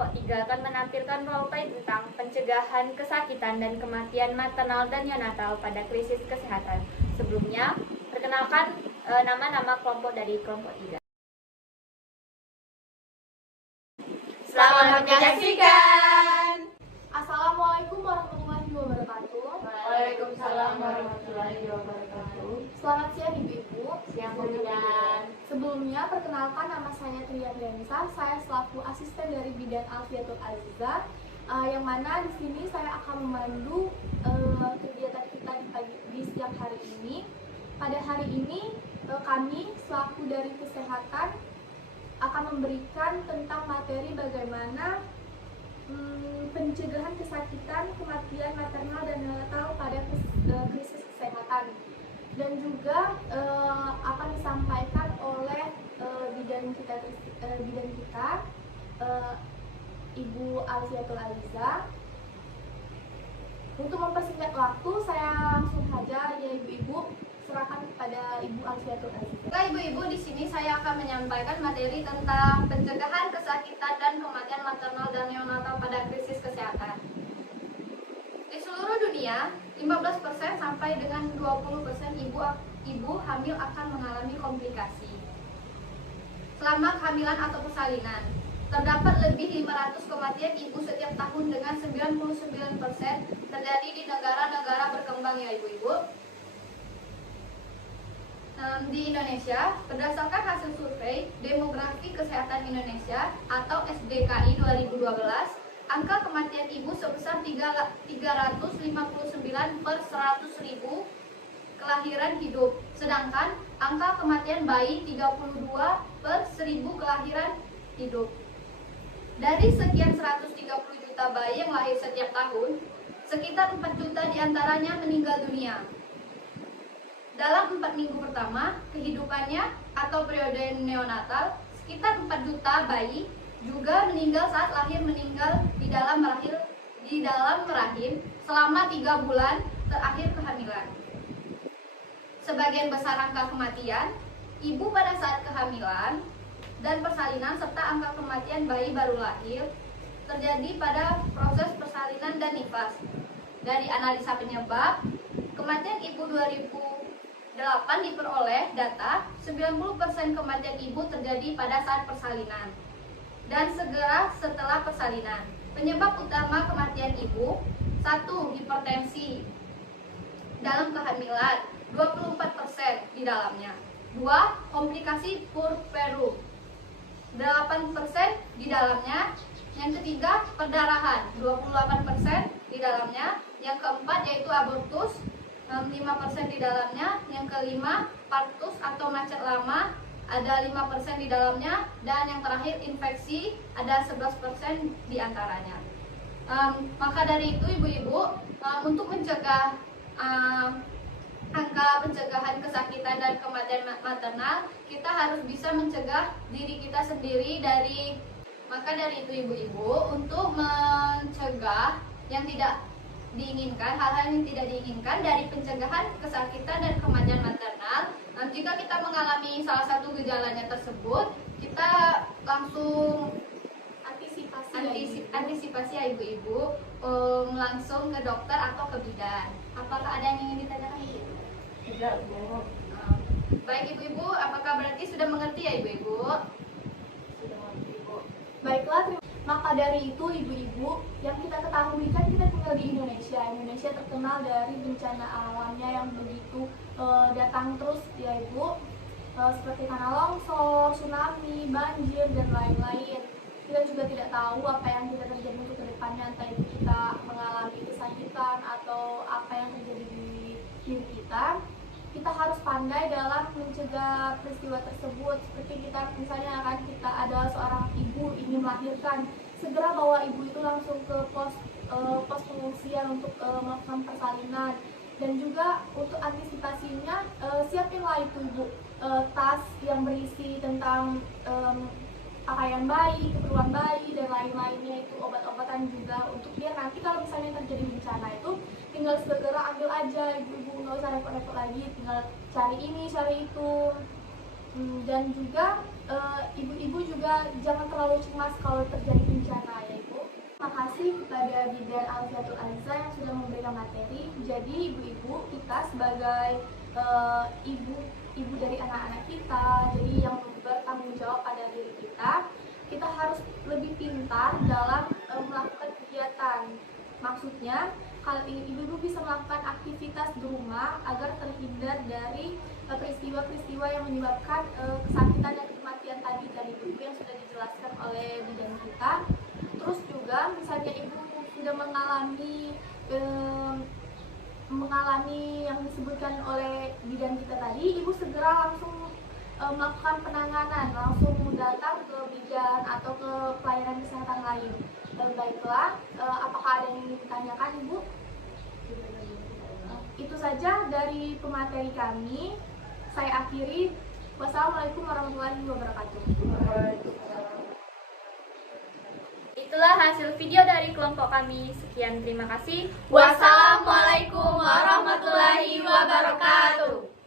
kelompok 3 akan menampilkan roleplay tentang pencegahan kesakitan dan kematian maternal dan neonatal pada krisis kesehatan. Sebelumnya, perkenalkan nama-nama kelompok dari kelompok 3. Selamat menyaksikan. Assalamualaikum warahmatullahi wabarakatuh. Waalaikumsalam warahmatullahi wabarakatuh. Selamat siang Ibu-Ibu. Siang Bumidan. Sebelumnya perkenalkan, nama saya Tria Trianisa. Saya selaku asisten dari bidang Alfiatul Aziza, yang mana di sini saya akan memandu kegiatan kita di siang hari ini. Pada hari ini kami selaku dari kesehatan akan memberikan tentang materi bagaimana pencegahan kesakitan, kematian maternal dan neonatal pada krisis kesehatan, dan juga akan disampaikan oleh bidan kita Ibu Alfiatul Aziza. Untuk mempersingkat waktu, saya langsung saja ya Ibu-Ibu, serahkan kepada Ibu Alfiatul Aziza. Baik Ibu-Ibu, di sini saya akan menyampaikan materi tentang pencegahan kesakitan dan kematian maternal dan neonatal pada krisis kesehatan. Di seluruh dunia, 15% sampai dengan 20% ibu hamil akan mengalami komplikasi selama kehamilan atau persalinan. Terdapat lebih 500 kematian ibu setiap tahun dengan 99% terjadi di negara-negara berkembang ya Ibu-Ibu. Di Indonesia, berdasarkan hasil survei Demografi Kesehatan Indonesia atau SDKI 2012, angka kematian ibu sebesar 359 per 100.000 kelahiran hidup, sedangkan angka kematian bayi 32 per 1.000 kelahiran hidup. Dari sekian 130 juta bayi yang lahir setiap tahun, sekitar 4 juta diantaranya meninggal dunia dalam 4 minggu pertama kehidupannya atau periode neonatal. Sekitar 4 juta bayi juga meninggal saat lahir, meninggal di dalam rahim selama 3 bulan terakhir kehamilan. Sebagian besar angka kematian ibu pada saat kehamilan dan persalinan serta angka kematian bayi baru lahir terjadi pada proses persalinan dan nifas. Dari analisa penyebab kematian ibu 2008 diperoleh data 90% kematian ibu terjadi pada saat persalinan dan segera setelah persalinan. Penyebab utama kematian ibu: 1. Hipertensi dalam kehamilan, 24% di dalamnya. 2. Komplikasi puerperum, 8% di dalamnya. Yang ketiga, perdarahan, 28% di dalamnya. Yang keempat yaitu abortus, 5% di dalamnya. Yang kelima, partus atau macet lama, ada 5% di dalamnya. Dan yang terakhir, infeksi, ada 11% di antaranya. Maka dari itu Ibu-Ibu, untuk mencegah angka pencegahan kesakitan dan kematian maternal, kita harus bisa mencegah diri kita sendiri dari. Maka dari itu Ibu-Ibu, untuk mencegah yang tidak diinginkan, hal-hal yang tidak diinginkan dari pencegahan kesakitan dan kematian maternal, jika kita mengalami salah satu gejalanya tersebut, kita langsung antisipasi ya Ibu-Ibu, langsung ke dokter atau ke bidan. Apakah ada yang ingin ditanyakan Ibu? Tidak, Bu. Baik Ibu-Ibu, apakah berarti sudah mengerti ya Ibu-Ibu? Sudah mengerti, Bu. Baiklah, maka dari itu Ibu-Ibu, yang kita ketahui kan kita tinggal di Indonesia. Indonesia terkenal dari bencana alamnya yang begitu datang terus ya Ibu, seperti tanah longsor, tsunami, banjir dan lain-lain. Kita juga tidak tahu apa yang bisa terjadi untuk kedepannya, entah itu kita mengalami kesakitan atau apa yang terjadi di diri kita. Kita harus pandai dalam mencegah peristiwa tersebut. Seperti kita misalnya kita ada seorang ibu ingin melahirkan, segera bawa ibu itu langsung ke pos pengungsian untuk melakukan persalinan. Dan juga untuk antisipasinya, siapinlah itu Ibu tas yang berisi tentang pakaian bayi, keperluan bayi dan lain-lainnya, itu obat-obatan juga, untuk biar nanti kalau misalnya terjadi bencana itu tinggal segera ambil aja Ibu-Ibu, nggak usah repot-repot lagi, tinggal cari ini cari itu. Dan juga ibu-ibu juga jangan terlalu cemas kalau terjadi bencana ya kasih kepada Bidan Alfiatul Aliza yang sudah memberikan materi. Jadi ibu-ibu, kita sebagai ibu dari anak-anak kita, jadi yang bertanggung jawab pada diri kita harus lebih pintar dalam melakukan kegiatan. Maksudnya, kalau ibu-ibu bisa melakukan aktivitas di rumah agar terhindar dari peristiwa-peristiwa yang menyebabkan kesakitan dan kematian tadi dari ibu yang sudah dijelaskan oleh bidan kita. Terus juga misalnya ibu sudah mengalami yang disebutkan oleh bidan kita tadi, ibu segera langsung melakukan penanganan, langsung datang ke bidan atau ke pelayanan kesehatan lain. Baiklah, apakah ada yang ingin ditanyakan Ibu? Itu saja dari pemateri kami. Saya akhiri. Wassalamualaikum warahmatullahi wabarakatuh. Itulah hasil video dari kelompok kami. Sekian, terima kasih. Wassalamualaikum warahmatullahi wabarakatuh.